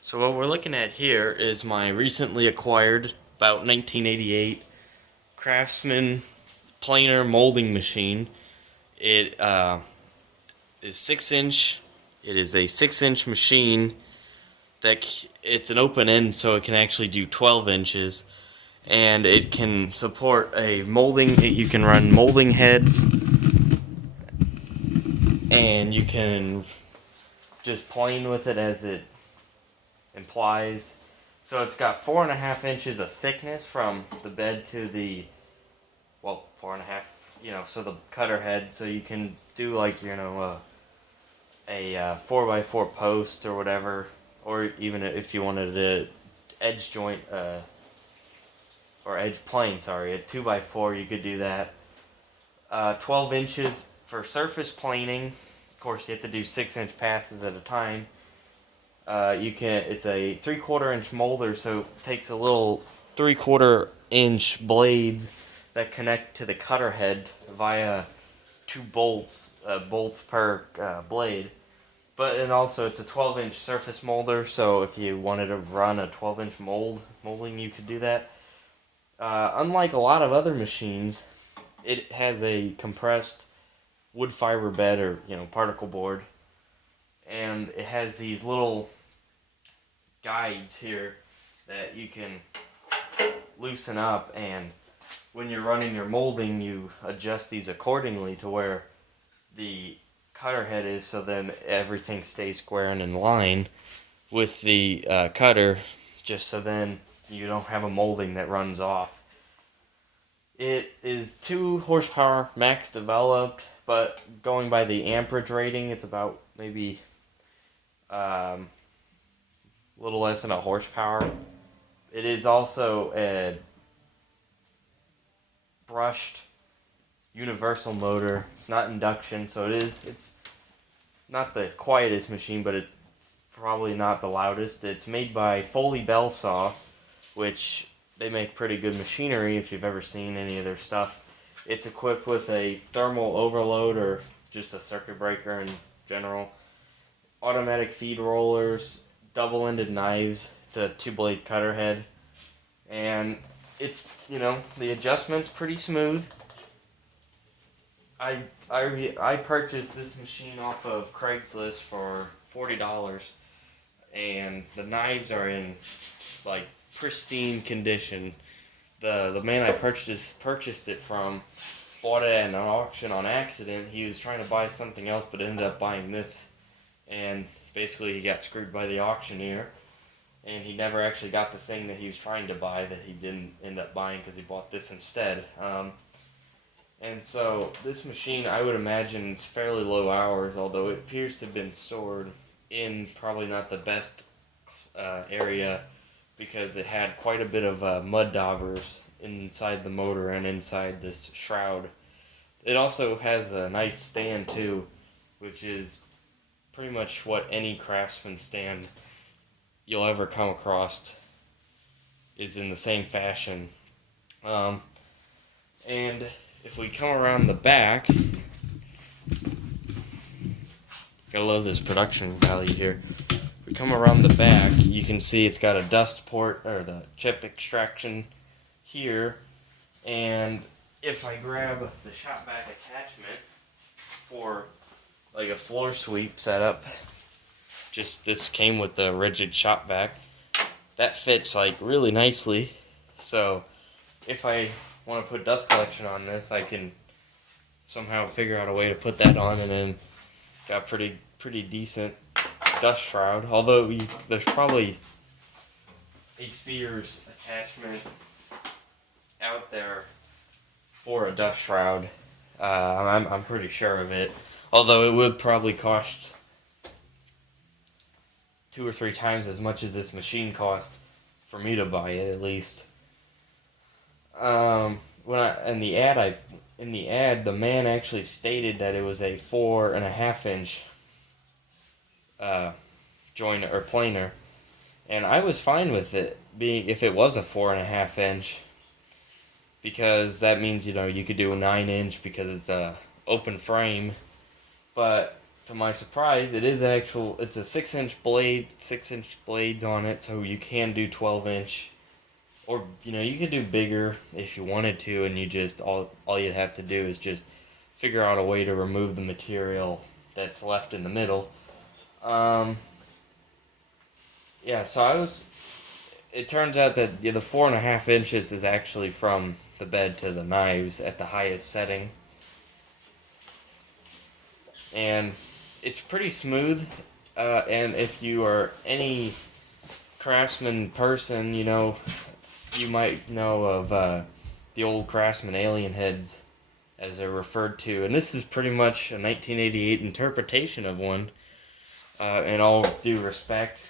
So what we're looking at here is my recently acquired, about 1988, Craftsman planer molding machine. It is 6 inch. It is a 6 inch machine it's an open end, so it can actually do 12 inches, and it can support a molding. You can run molding heads, and you can just plane with it as it implies. So it's got 4.5 inches of thickness from the bed to the, well, 4.5, so the cutter head. So you can do like, a 4x4 post or whatever, or even if you wanted to edge joint, or edge plane, sorry, a 2x4, you could do that. 12 inches for surface planing. Of course, you have to do 6 inch passes at a time. It's a 3/4 inch molder, so it takes a little 3/4 inch blades that connect to the cutter head via two bolts, a bolt per blade. And also it's a 12 inch surface molder, so if you wanted to run a 12 inch molding, you could do that. Unlike a lot of other machines, it has a compressed wood fiber bed, or particle board, and it has these little guides here that you can loosen up, and when you're running your molding, you adjust these accordingly to where the cutter head is, so then everything stays square and in line with the cutter, just so then you don't have a molding that runs off. It is 2 horsepower max developed, but going by the amperage rating, it's about maybe a little less than a horsepower. It is also a brushed universal motor. It's not induction, so it's not the quietest machine, but it's probably not the loudest. It's made by Foley Bell Saw, which they make pretty good machinery if you've ever seen any of their stuff. It's equipped with a thermal overload, or just a circuit breaker in general, automatic feed rollers, double-ended knives. It's a 2-blade cutter head, and it's, the adjustment's pretty smooth. I purchased this machine off of Craigslist for $40, and the knives are in like pristine condition. The man I purchased it from bought it at an auction on accident. He was trying to buy something else, but ended up buying this, and basically he got screwed by the auctioneer, and he never actually got the thing that he was trying to buy, that he didn't end up buying because he bought this instead. And so this machine, I would imagine, is fairly low hours, although it appears to have been stored in probably not the best area, because it had quite a bit of mud daubers inside the motor and inside this shroud. It also has a nice stand too, which is pretty much what any Craftsman stand you'll ever come across is in the same fashion. And if we come around the back, gotta love this production value here. If we come around the back, you can see it's got a dust port, or the chip extraction here. And if I grab the shop vac attachment for like a floor sweep setup, just this came with the rigid shop vac, that fits like really nicely. So if I want to put dust collection on this, I can somehow figure out a way to put that on, and then got pretty decent dust shroud. Although there's probably a Sears attachment out there for a dust shroud. I'm pretty sure of it. Although it would probably cost 2 or 3 times as much as this machine cost for me to buy it, at least. In the ad, the man actually stated that it was a 4.5 inch joint or planer, and I was fine with it being, if it was a 4.5 inch, because that means you could do a 9 inch because it's a open frame. But to my surprise, it's a 6-inch blade, 6-inch blades on it, so you can do 12-inch. Or, you could do bigger if you wanted to, and all you'd have to do is just figure out a way to remove the material that's left in the middle. Yeah, so it turns out that the 4.5 inches is actually from the bed to the knives at the highest setting. And it's pretty smooth, and if you are any Craftsman person, you might know of the old Craftsman alien heads, as they're referred to, and this is pretty much a 1988 interpretation of one, in all due respect,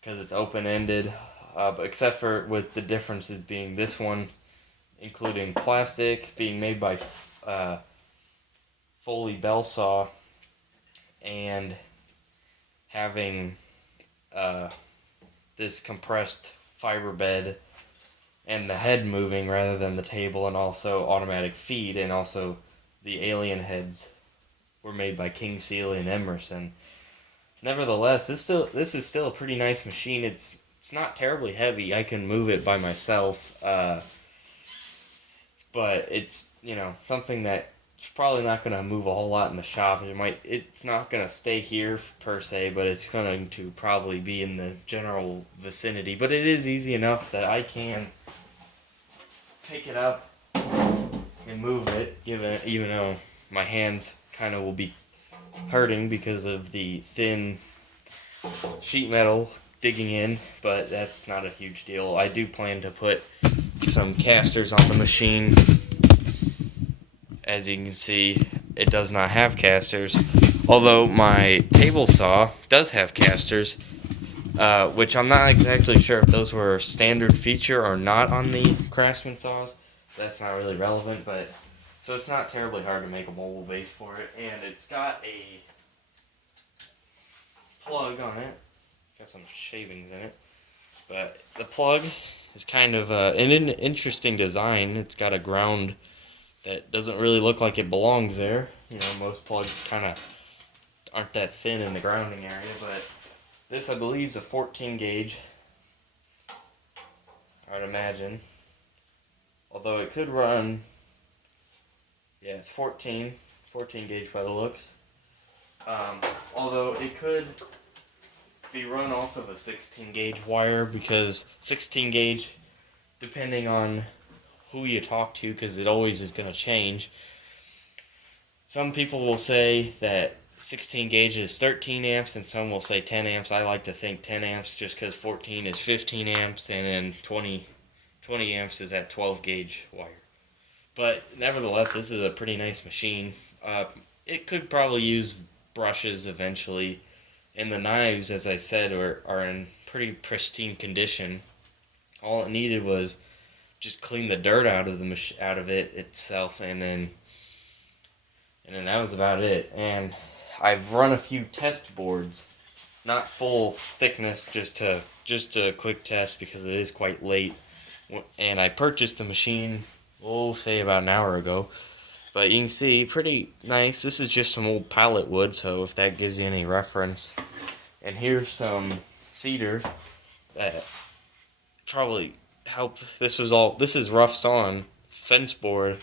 because it's open-ended, but except for with the differences being this one, including plastic, being made by Foley bell saw, and having this compressed fiber bed, and the head moving rather than the table, and also automatic feed, and also the alien heads were made by King Sealy and Emerson. Nevertheless, this is still a pretty nice machine. It's not terribly heavy. I can move it by myself, but it's something that it's probably not going to move a whole lot in the shop. It's not going to stay here per se, but it's going to probably be in the general vicinity. But it is easy enough that I can pick it up and move it, even though my hands kind of will be hurting because of the thin sheet metal digging in, but that's not a huge deal. I do plan to put some casters on the machine. As you can see, it does not have casters, although my table saw does have casters, which I'm not exactly sure if those were a standard feature or not on the Craftsman saws. That's not really relevant, so it's not terribly hard to make a mobile base for it, and it's got a plug on it. Got some shavings in it, but the plug is kind of an interesting design. It's got a ground that doesn't really look like it belongs there. Most plugs kind of aren't that thin in the grounding area, but this, I believe, is a 14 gauge, I would imagine. Although it could run, yeah, it's 14 gauge by the looks. Although it could be run off of a 16 gauge wire, because 16 gauge, depending on who you talk to, because it always is going to change. Some people will say that 16 gauge is 13 amps, and some will say 10 amps. I like to think 10 amps just because 14 is 15 amps, and then 20 amps is that 12 gauge wire. But nevertheless, this is a pretty nice machine. It could probably use brushes eventually, and the knives, as I said, are in pretty pristine condition. All it needed was just clean the dirt out of it itself, and then that was about it. And I've run a few test boards, not full thickness, just a quick test because it is quite late. And I purchased the machine, say about an hour ago. But you can see, pretty nice. This is just some old pallet wood, so if that gives you any reference. And here's some cedar that probably help. This is rough sawn fence board,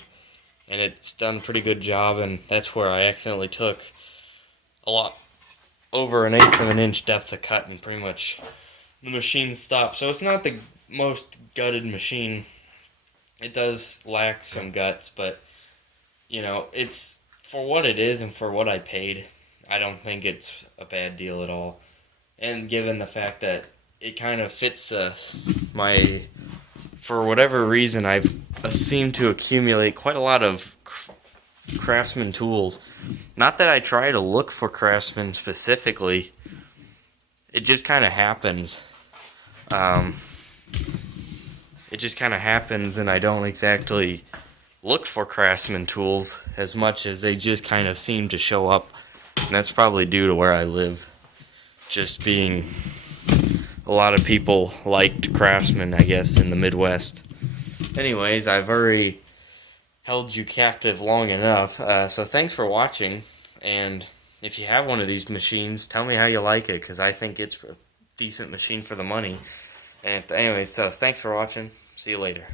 and it's done a pretty good job, and that's where I accidentally took a lot over 1/8 of an inch depth of cut, and pretty much the machine stopped. So it's not the most gutted machine. It does lack some guts, but it's for what it is and for what I paid, I don't think it's a bad deal at all. And given the fact that it kind of fits for whatever reason, I've seemed to accumulate quite a lot of Craftsman tools. Not that I try to look for Craftsman specifically. It just kind of happens. And I don't exactly look for Craftsman tools as much as they just kind of seem to show up. And that's probably due to where I live. Just being a lot of people liked Craftsman, I guess, in the Midwest. Anyways, I've already held you captive long enough. So thanks for watching, and If you have one of these machines, tell me how you like it, because I think it's a decent machine for the money. And anyways, so thanks for watching. See you later.